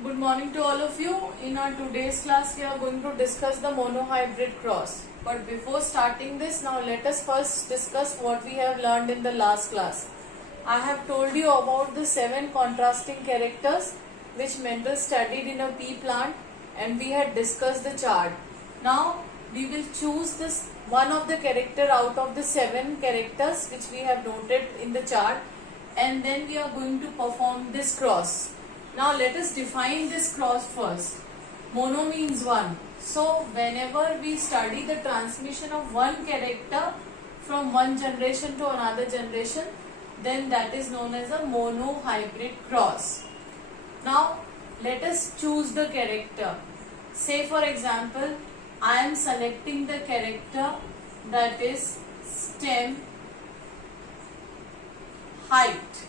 Good morning to all of you. In our today's class, we are going to discuss the monohybrid cross. But before starting this, now let us first discuss what we have learned in the last class. I have told you about the 7 contrasting characters which Mendel studied in a pea plant, and we had discussed the chart. Now we will choose this one of the character out of the 7 characters which we have noted in the chart, and then we are going to perform this cross. Now let us define this cross first. Mono means one. So whenever we study the transmission of one character from one generation to another generation, then that is known as a monohybrid cross. Now let us choose the character. Say for example, I am selecting the character that is stem height.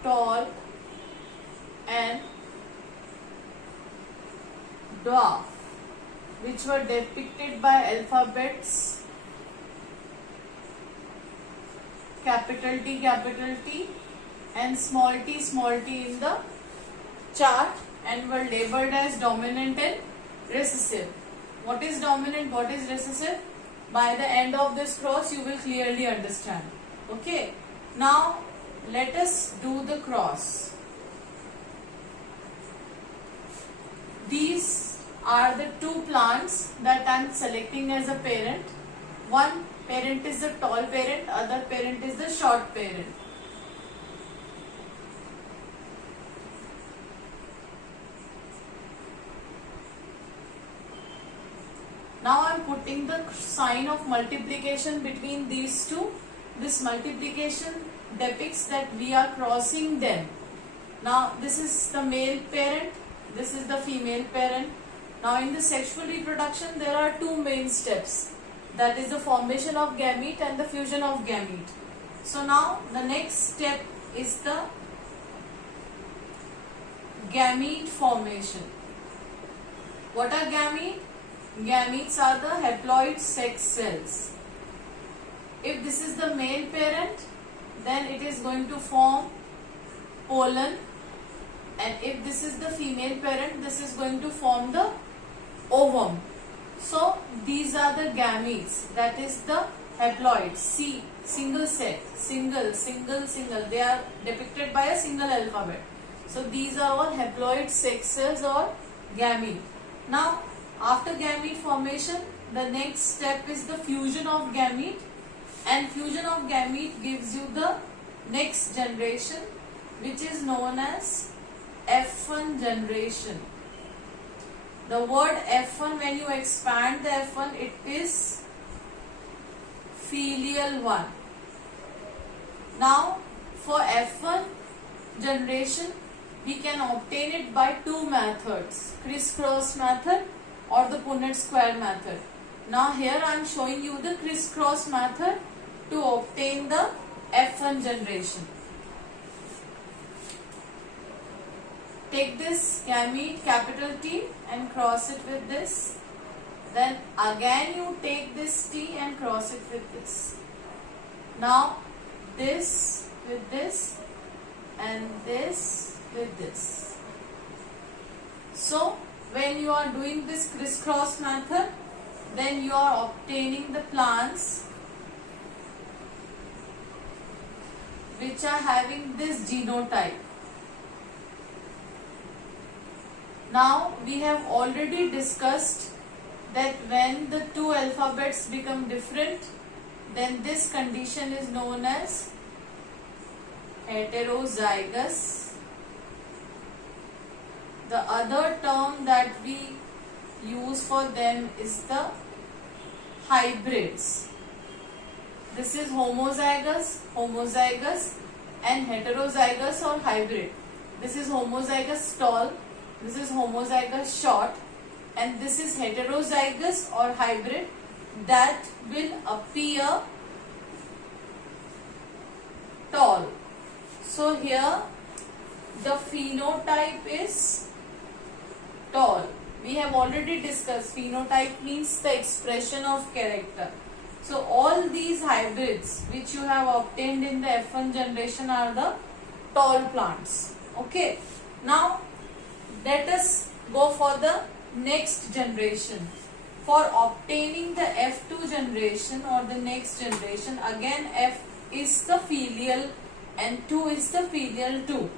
Tall and dwarf, which were depicted by alphabets capital T and small t in the chart, and were labeled as dominant and recessive. What is dominant, what is recessive? By the end of this cross you will clearly understand. Okay, now let us do the cross. These are the 2 plants that I am selecting as a parent. One parent is the tall parent, other parent is the short parent. Now I am putting the sign of multiplication between these 2. This multiplication depicts that we are crossing them. Now this is the male parent, this is the female parent. Now in the sexual reproduction there are 2 main steps, that is the formation of gamete and the fusion of gamete. So now the next step is the gamete formation. What are gamete? Gametes are the haploid sex cells. If this is the male parent, then it is going to form pollen, and if this is the female parent, this is going to form the ovum. So these are the gametes, that is the haploids. See, single set, single, they are depicted by a single alphabet. So these are all haploid sex cells or gamete. Now after gamete formation, the next step is the fusion of gamete, and fusion of gamete gives you the next generation, which is known as F1 generation. The word F1, when you expand the F1, it is filial one. Now for F1 generation, we can obtain it by 2 methods, crisscross method or the Punnett square method. Now here I am showing you the crisscross method to obtain the F1 generation. Take this gamete capital T and cross it with this. Then again you take this T and cross it with this. Now this with this and this with this. So when you are doing this crisscross method, then you are obtaining the plants which are having this genotype. Now we have already discussed that when the 2 alphabets become different, then this condition is known as heterozygous. The other term that we use for them is the hybrids. This is homozygous and heterozygous or hybrid. This is homozygous tall, this is homozygous short, and this is heterozygous or hybrid that will appear tall. So here the phenotype is tall, We have already discussed phenotype means the expression of character. So all these hybrids which you have obtained in the F1 generation are the tall plants. Okay. Now let us go for the next generation. For obtaining the F2 generation or the next generation, again F is the filial and 2 is the filial 2.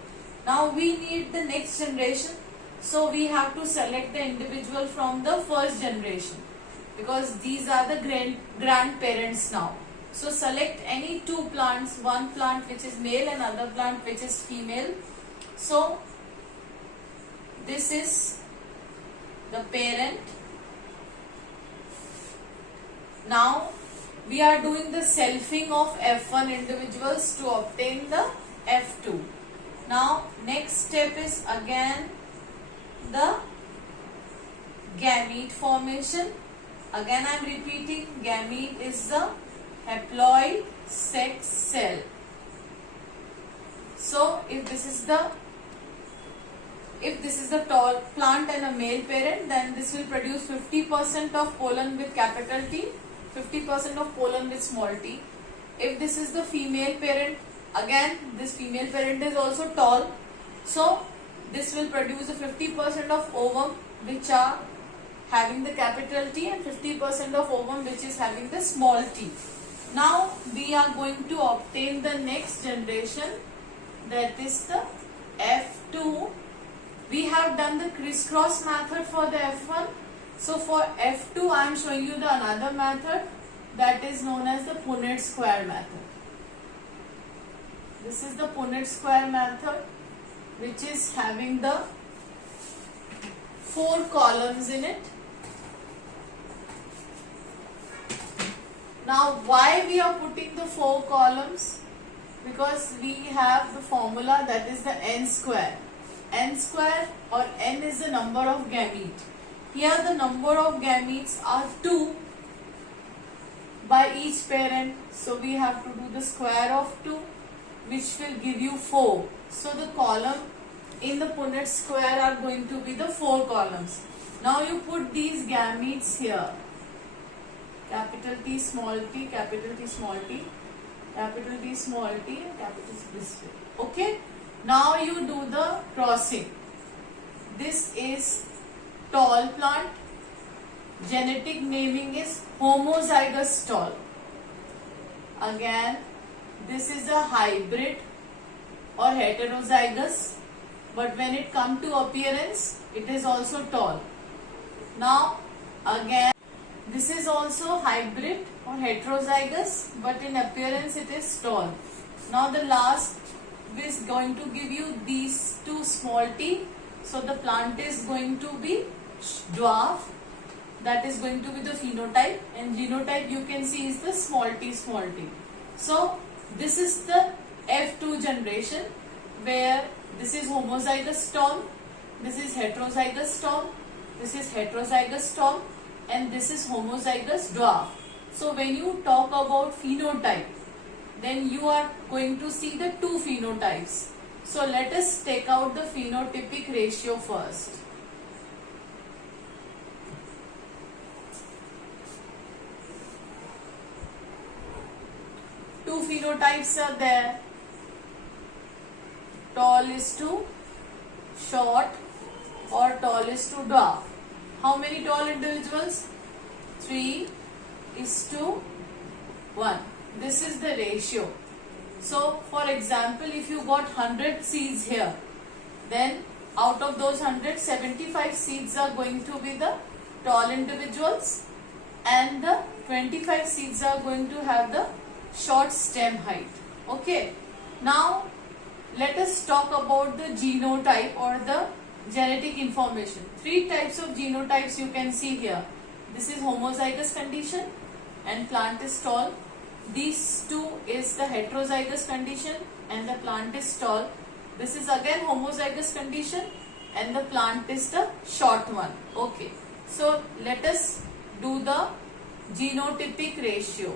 Now we need the next generation, so we have to select the individual from the first generation because these are the grandparents now. So select any two plants, one plant which is male and other plant which is female. So this is the parent. Now we are doing the selfing of F1 individuals to obtain the F2. Now next step is again the gamete formation. Again I am repeating, gamete is the haploid sex cell. So if this is the tall plant and a male parent, then this will produce 50% of pollen with capital T, 50% of pollen with small t. If this is the female parent, again this female parent is also tall, so this will produce a 50% of ovum which are having the capital T and 50% of ovum which is having the small t. Now we are going to obtain the next generation, that is the F2. We have done the crisscross method for the F1. So for F2 I am showing you the another method, that is known as the Punnett square method. This is the Punnett square method which is having the 4 columns in it. Now why we are putting the 4 columns? Because we have the formula, that is the n square. N square or n is the number of gametes. Here the number of gametes are 2 by each parent. So we have to do the square of 2, which will give you 4. So the column in the Punnett square are going to be the 4 columns. Now you put these gametes here. Capital T small t, capital T small t, capital T small t, and capital T this way. Okay. Now you do the crossing. This is tall plant. Genetic naming is homozygous tall. Again, this is a hybrid or heterozygous, but when it comes to appearance, it is also tall. Now again, this is also hybrid or heterozygous, but in appearance it is tall. Now the last is going to give you these 2 small t. So the plant is going to be dwarf. That is going to be the phenotype, and genotype you can see is the small t small t. So this is the F2 generation, where this is homozygous tall, this is heterozygous tall, this is heterozygous tall, and this is homozygous dwarf. So when you talk about phenotype, then you are going to see the 2 phenotypes. So let us take out the phenotypic ratio first. Two phenotypes are there. Tall is to short or tall is to dwarf. How many tall individuals? 3:1. This is the ratio. So for example, if you got 100 seeds here, then out of those 100, 75 seeds are going to be the tall individuals, and the 25 seeds are going to have the short stem height. Okay. Now let us talk about the genotype or the genetic information. 3 types of genotypes you can see here. This is homozygous condition and plant is tall. These 2 is the heterozygous condition and the plant is tall. This is again homozygous condition and the plant is the short one. Okay. So let us do the genotypic ratio.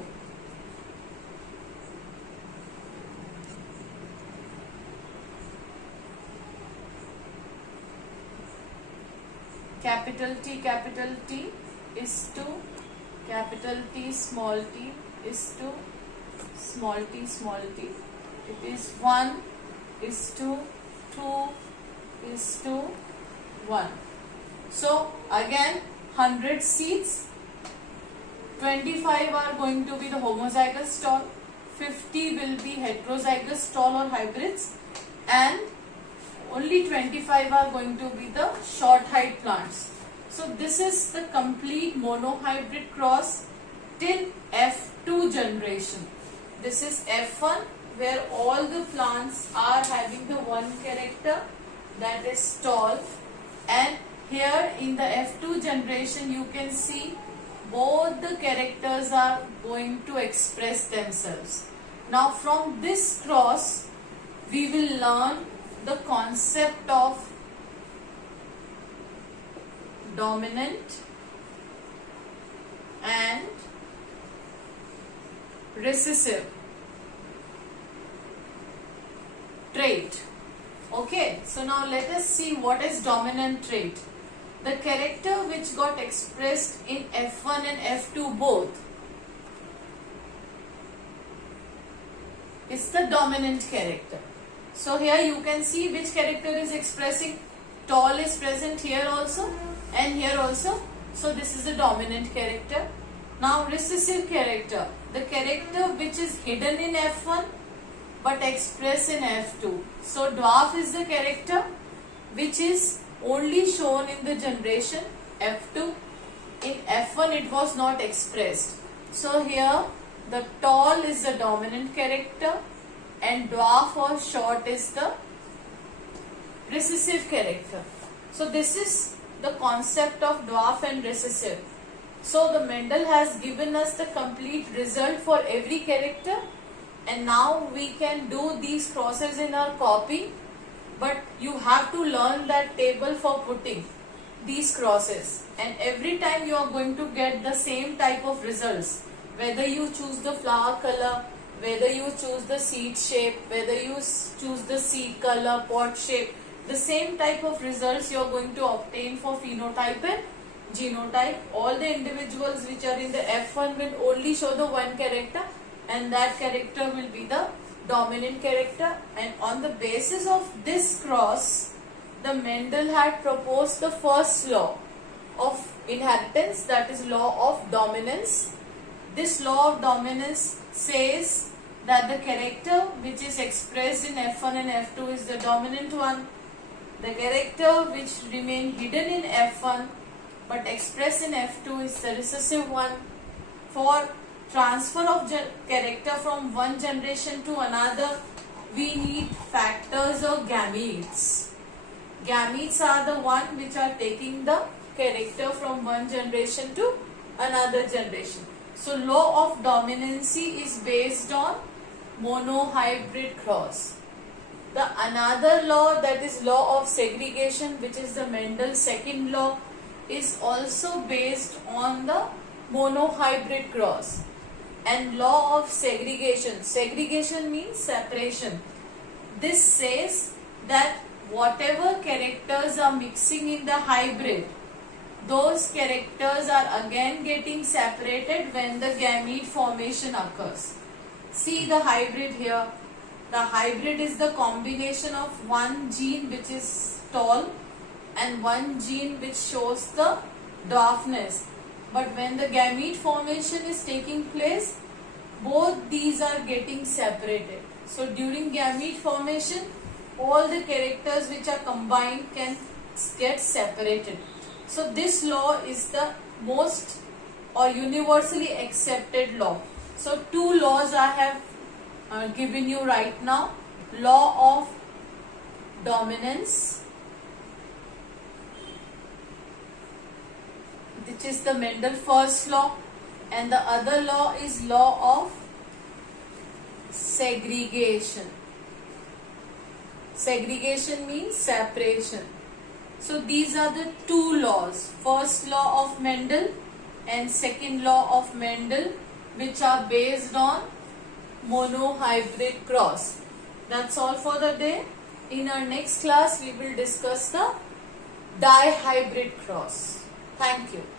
Capital capital T is to capital T small t is to small t small t. It is 1 is to 2 is to 1. So again 100 seeds, 25 are going to be the homozygous tall, 50 will be heterozygous tall or hybrids, and only 25 are going to be the short height plants. So this is the complete monohybrid cross till F2 generation. This is F1 where all the plants are having the one character, that is tall, and here in the F2 generation you can see both the characters are going to express themselves. Now from this cross we will learn the concept of dominant and recessive trait. Okay, so now let us see what is dominant trait. The character which got expressed in F1 and F2 both is the dominant character. So here you can see which character is expressing. Tall is present here also and here also. So this is the dominant character. Now recessive character, the character which is hidden in F1 but expressed in F2. So dwarf is the character which is only shown in the generation F2. In F1 it was not expressed. So here the tall is the dominant character and dwarf or short is the recessive character. So this is the concept of dwarf and recessive. So the Mendel has given us the complete result for every character, and now we can do these crosses in our copy, but you have to learn that table for putting these crosses, and every time you are going to get the same type of results, whether you choose the flower color, whether you choose the seed shape, whether you choose the seed color, pot shape, the same type of results you are going to obtain for phenotype and genotype. All the individuals which are in the F1 will only show the one character, and that character will be the dominant character. And on the basis of this cross, the Mendel had proposed the first law of inheritance, that is law of dominance. This law of dominance says that the character which is expressed in F1 and F2 is the dominant one. The character which remain hidden in F1 but expressed in F2 is the recessive one. For transfer of character from one generation to another, we need factors or gametes. Gametes are the one which are taking the character from one generation to another generation. So law of dominancy is based on monohybrid cross. The another law, that is law of segregation, which is the Mendel's second law, is also based on the monohybrid cross. And law of segregation, segregation means separation. This says that whatever characters are mixing in the hybrid, those characters are again getting separated when the gamete formation occurs. See the hybrid here. The hybrid is the combination of one gene which is tall and one gene which shows the dwarfness. But when the gamete formation is taking place, both these are getting separated. So during gamete formation, all the characters which are combined can get separated. So this law is the most or universally accepted law. So two laws I have given you right now. Law of dominance, which is the Mendel first law, and the other law is law of segregation. Segregation means separation. So these are the two laws, first law of Mendel and second law of Mendel, which are based on monohybrid cross. That's all for the day. In our next class, we will discuss the dihybrid cross. Thank you.